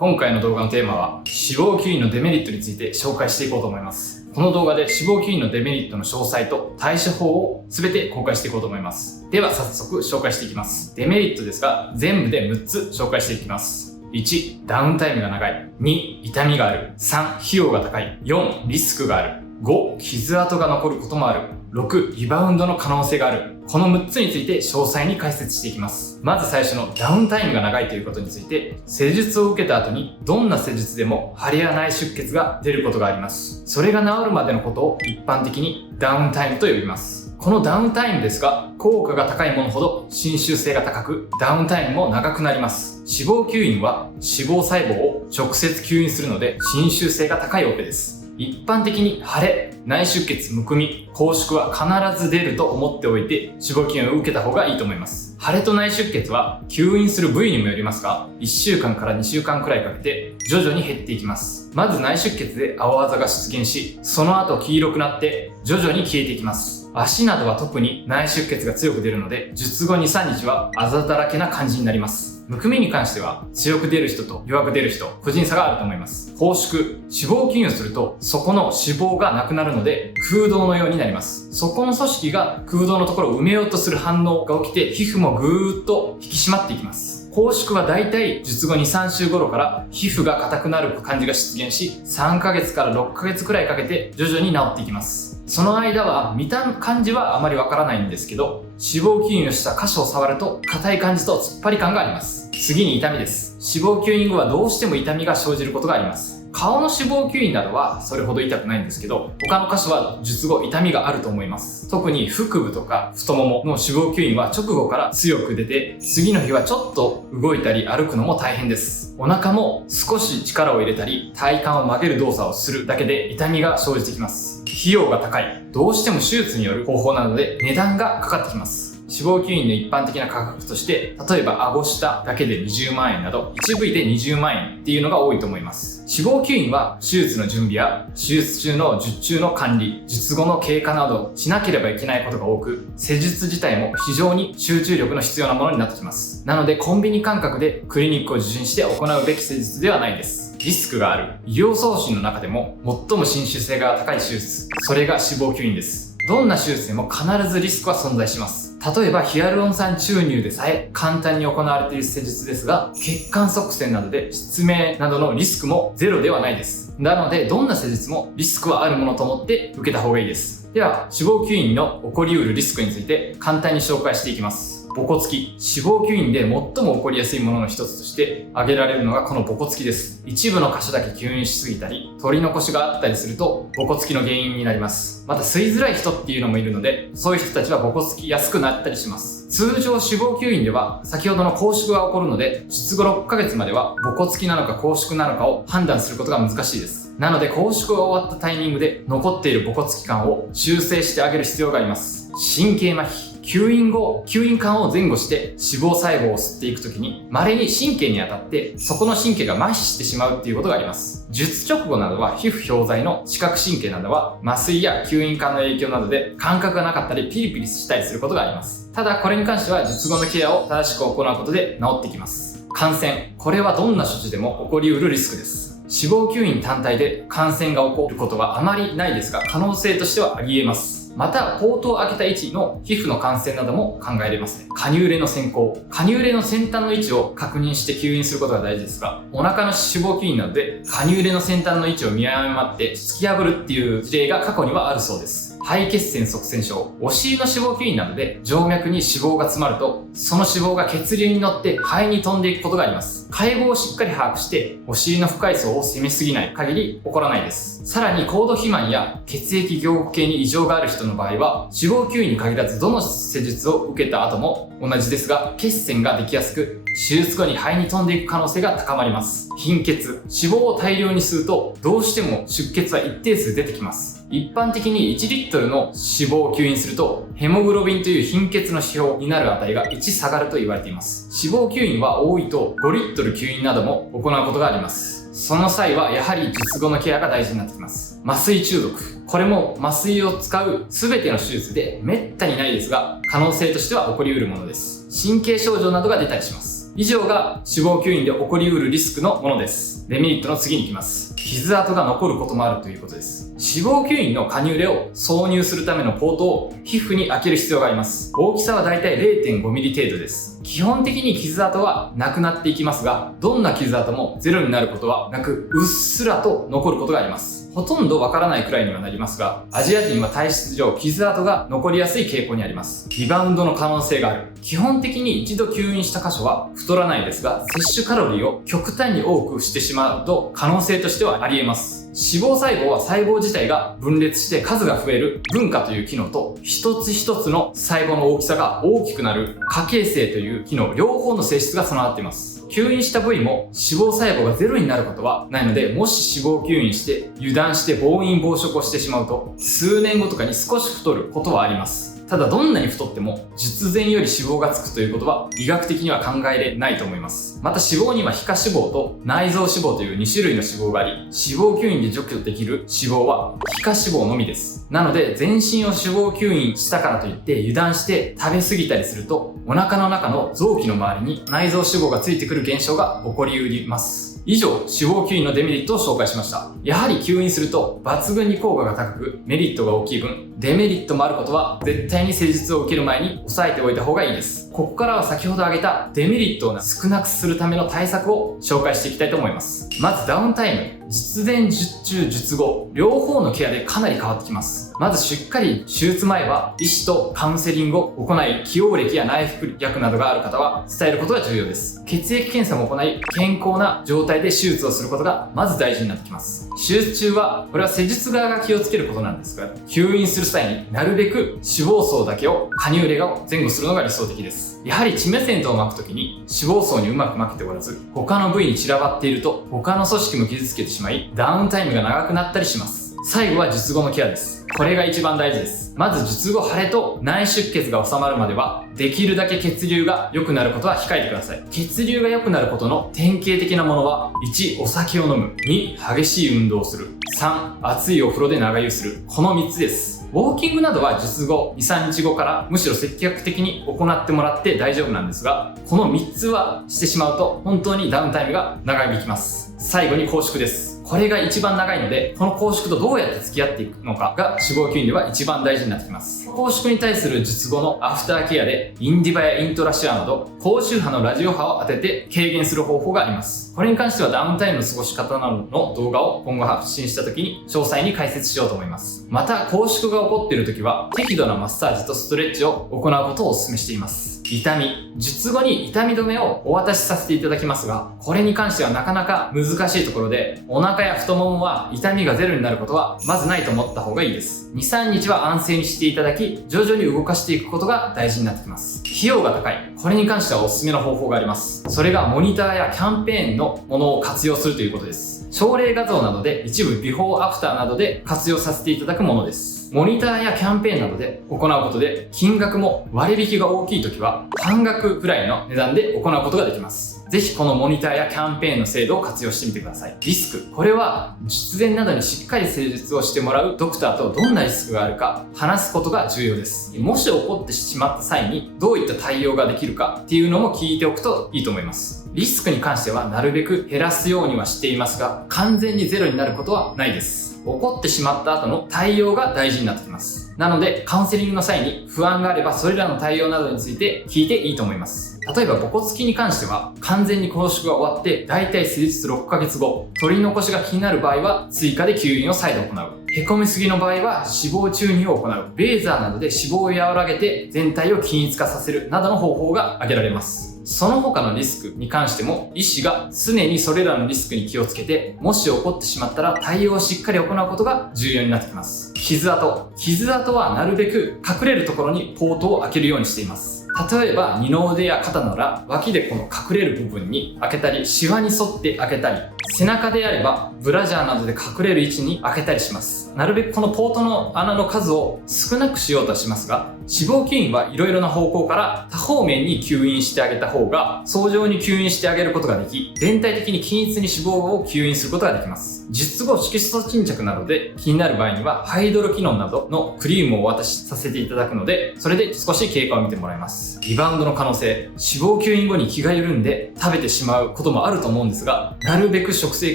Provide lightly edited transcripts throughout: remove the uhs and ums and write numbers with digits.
今回の動画のテーマは脂肪吸引のデメリットについて紹介していこうと思います。この動画で脂肪吸引のデメリットの詳細と対処法を全て公開していこうと思います。では早速紹介していきます。デメリットですが全部で6つ紹介していきます。1、ダウンタイムが長い。2、痛みがある。3、費用が高い。4、リスクがある。5、傷跡が残ることもある。6、リバウンドの可能性がある。この6つについて詳細に解説していきます。まず最初のダウンタイムが長いということについて、施術を受けた後にどんな施術でも腫れや内出血が出ることがあります。それが治るまでのことを一般的にダウンタイムと呼びます。このダウンタイムですが、効果が高いものほど侵襲性が高く、ダウンタイムも長くなります。脂肪吸引は脂肪細胞を直接吸引するので侵襲性が高いオペです。一般的に腫れ、内出血、むくみ、拘縮は必ず出ると思っておいて脂肪吸引を受けた方がいいと思います。腫れと内出血は吸引する部位にもよりますが、1週間から2週間くらいかけて徐々に減っていきます。まず内出血で青あざが出現し、その後黄色くなって徐々に消えていきます。足などは特に内出血が強く出るので、術後 2,3 日はあざだらけな感じになります。むくみに関しては強く出る人と弱く出る人、個人差があると思います。拘縮、脂肪吸引をするとそこの脂肪がなくなるので空洞のようになります。そこの組織が空洞のところを埋めようとする反応が起きて皮膚もぐーっと引き締まっていきます。拘縮はだいたい術後 2,3 週頃から皮膚が硬くなる感じが出現し、3ヶ月から6ヶ月くらいかけて徐々に治っていきます。その間は見た感じはあまりわからないんですけど、脂肪吸引をした箇所を触ると硬い感じと突っ張り感があります。次に痛みです。脂肪吸引後はどうしても痛みが生じることがあります。顔の脂肪吸引などはそれほど痛くないんですけど、他の箇所は術後痛みがあると思います。特に腹部とか太ももの脂肪吸引は直後から強く出て、次の日はちょっと動いたり歩くのも大変です。お腹も少し力を入れたり体幹を曲げる動作をするだけで痛みが生じてきます。費用が高い。どうしても手術による方法なので値段がかかってきます。脂肪吸引の一般的な価格として、例えば顎下だけで20万円など、1部位で20万円っていうのが多いと思います。脂肪吸引は手術の準備や手術中の術中の管理、術後の経過などしなければいけないことが多く、施術自体も非常に集中力の必要なものになってきます。なのでコンビニ感覚でクリニックを受診して行うべき施術ではないです。リスクがある。医療送信の中でも最も侵襲性が高い手術、それが脂肪吸引です。どんな手術でも必ずリスクは存在します。例えばヒアルロン酸注入でさえ簡単に行われている施術ですが、血管塞栓などで失明などのリスクもゼロではないです。なのでどんな施術もリスクはあるものと思って受けた方がいいです。では脂肪吸引の起こりうるリスクについて簡単に紹介していきます。ボコつき。脂肪吸引で最も起こりやすいものの一つとして挙げられるのがこのボコつきです。一部の箇所だけ吸引しすぎたり、取り残しがあったりするとボコつきの原因になります。また吸いづらい人っていうのもいるので、そういう人たちはボコつきやすくなったりします。通常脂肪吸引では先ほどの拘縮が起こるので、術後6ヶ月まではボコつきなのか拘縮なのかを判断することが難しいです。なので拘縮が終わったタイミングで残っているボコつき感を修正してあげる必要があります。神経麻痺。吸引後、吸引管を前後して脂肪細胞を吸っていくときに、稀に神経に当たってそこの神経が麻痺してしまうっていうことがあります。術直後などは皮膚表材の視覚神経などは麻酔や吸引管の影響などで感覚がなかったりピリピリしたりすることがあります。ただこれに関しては術後のケアを正しく行うことで治ってきます。感染。これはどんな処置でも起こりうるリスクです。脂肪吸引単体で感染が起こることはあまりないですが、可能性としてはあり得ます。また、ポートを開けた位置の皮膚の感染なども考えられますね。カニューレの先行。カニューレの先端の位置を確認して吸引することが大事ですが、お腹の脂肪吸引などでカニューレの先端の位置を見誤って突き破るっていう事例が過去にはあるそうです。肺血栓塞栓症。お尻の脂肪吸引などで静脈に脂肪が詰まると、その脂肪が血流に乗って肺に飛んでいくことがあります。解剖をしっかり把握して、お尻の深い層を攻めすぎない限り起こらないです。さらに高度肥満や血液凝固系に異常がある人の場合は、脂肪吸引に限らずどの施術を受けた後も同じですが、血栓ができやすく、手術後に肺に飛んでいく可能性が高まります。貧血。脂肪を大量に吸うと、どうしても出血は一定数出てきます。一般的に1リットルの脂肪を吸引すると、ヘモグロビンという貧血の指標になる値が1下がると言われています。脂肪吸引は多いと5リットル吸引なども行うことがあります。その際はやはり術後のケアが大事になってきます。麻酔中毒。これも麻酔を使う全ての手術で滅多にないですが、可能性としては起こりうるものです。神経症状などが出たりします。以上が脂肪吸引で起こりうるリスクのものです。デメリットの次に行きます。傷跡が残ることもあるということです。脂肪吸引のカニューレを挿入するためのポートを皮膚に開ける必要があります。大きさはだいたい 0.5mm 程度です。基本的に傷跡はなくなっていきますが、どんな傷跡もゼロになることはなく、うっすらと残ることがあります。ほとんどわからないくらいにはなりますが、アジア人は体質上傷跡が残りやすい傾向にあります。リバウンドの可能性がある。基本的に一度吸引した箇所は太らないですが、摂取カロリーを極端に多くしてしまうと可能性としてはあり得ます。脂肪細胞は細胞自体が分裂して数が増える分化という機能と、一つ一つの細胞の大きさが大きくなる可形成という機能、両方の性質が備わっています。吸引した部位も脂肪細胞がゼロになることはないので、もし脂肪吸引して油断して暴飲暴食をしてしまうと、数年後とかに少し太ることはあります。ただどんなに太っても術前より脂肪がつくということは医学的には考えれないと思います。また脂肪には皮下脂肪と内臓脂肪という2種類の脂肪があり、脂肪吸引で除去できる脂肪は皮下脂肪のみです。なので全身を脂肪吸引したからといって油断して食べ過ぎたりすると、お腹の中の臓器の周りに内臓脂肪がついてくる現象が起こりうります。以上、脂肪吸引のデメリットを紹介しました。やはり吸引すると抜群に効果が高く、メリットが大きい分、デメリットもあることは絶対に施術を受ける前に押さえておいた方がいいです。ここからは先ほど挙げたデメリットを少なくするための対策を紹介していきたいと思います。まずダウンタイム。術前、術中、術後、両方のケアでかなり変わってきます。まずしっかり手術前は医師とカウンセリングを行い、起用歴や内服薬などがある方は伝えることが重要です。血液検査も行い、健康な状態で手術をすることがまず大事になってきます。手術中は、これは施術側が気をつけることなんですが、吸引する際になるべく脂肪層だけをカニューレが前後するのが理想的です。やはり血目線を巻くときに脂肪層にうまく巻けておらず、他の部位に散らばっていると他の組織も傷つけてしまい、ダウンタイムが長くなったりします。最後は術後のケアです。これが一番大事です。まず術後腫れと内出血が収まるまでは、できるだけ血流が良くなることは控えてください。血流が良くなることの典型的なものは、1、お酒を飲む。2、激しい運動をする。3、熱いお風呂で長湯する。この3つです。ウォーキングなどは術後 2,3 日後からむしろ積極的に行ってもらって大丈夫なんですが、この3つはしてしまうと本当にダウンタイムが長引きます。最後に拘縮です。これが一番長いので、この拘縮とどうやって付き合っていくのかが脂肪吸引では一番大事になってきます。拘縮に対する術後のアフターケアで、インディバやイントラシアなど高周波のラジオ波を当てて軽減する方法があります。これに関してはダウンタイムの過ごし方などの動画を今後発信した時に詳細に解説しようと思います。また、拘縮が起こっている時は適度なマッサージとストレッチを行うことをお勧めしています。痛み。術後に痛み止めをお渡しさせていただきますが、これに関してはなかなか難しいところで、お腹や太ももは痛みがゼロになることはまずないと思った方がいいです。2、3日は安静にしていただき、徐々に動かしていくことが大事になってきます。費用が高い。これに関してはおすすめの方法があります。それがモニターやキャンペーンのものを活用するということです。症例画像などで一部ビフォーアフターなどで活用させていただくものです。モニターやキャンペーンなどで行うことで、金額も割引が大きい時は半額くらいの値段で行うことができます。ぜひこのモニターやキャンペーンの制度を活用してみてください。リスク。これは術前などにしっかり施術をしてもらうドクターとどんなリスクがあるか話すことが重要です。もし起こってしまった際にどういった対応ができるかっていうのも聞いておくといいと思います。リスクに関してはなるべく減らすようにはしていますが、完全にゼロになることはないです。起こってしまった後の対応が大事になってきます。なので、カウンセリングの際に不安があればそれらの対応などについて聞いていいと思います。例えば、ボコつきに関しては、完全に拘縮が終わって、だいたい施術6ヶ月後、取り残しが気になる場合は、追加で吸引を再度行う。へこみすぎの場合は、脂肪注入を行う。レーザーなどで脂肪を和らげて、全体を均一化させる、などの方法が挙げられます。その他のリスクに関しても、医師が常にそれらのリスクに気をつけて、もし起こってしまったら対応をしっかり行うことが重要になってきます。傷跡。傷跡はなるべく隠れるところにポートを開けるようにしています。例えば、二の腕や肩なら脇でこの隠れる部分に開けたり、シワに沿って開けたり、背中であればブラジャーなどで隠れる位置に開けたりします。なるべくこのポートの穴の数を少なくしようとはしますが、脂肪吸引はいろいろな方向から多方面に吸引してあげた方が相乗に吸引してあげることができ、全体的に均一に脂肪を吸引することができます。術後色素沈着などで気になる場合にはハイドロキノンなどのクリームをお渡しさせていただくので、それで少し経過を見てもらいます。リバウンドの可能性、脂肪吸引後に気が緩んで食べてしまうこともあると思うんですが、なるべく食生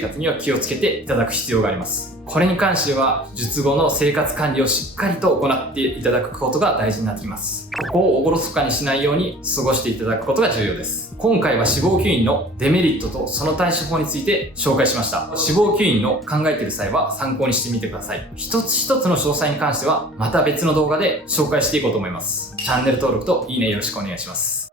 活には気をつけていただく必要があります。これに関しては術後の生活管理をしっかりと行っていただくことが大事になってきます。ここをおごろそかにしないように過ごしていただくことが重要です。今回は脂肪吸引のデメリットとその対処法について紹介しました。脂肪吸引の考えている際は参考にしてみてください。一つ一つの詳細に関してはまた別の動画で紹介していこうと思います。チャンネル登録といいねよろしくお願いします。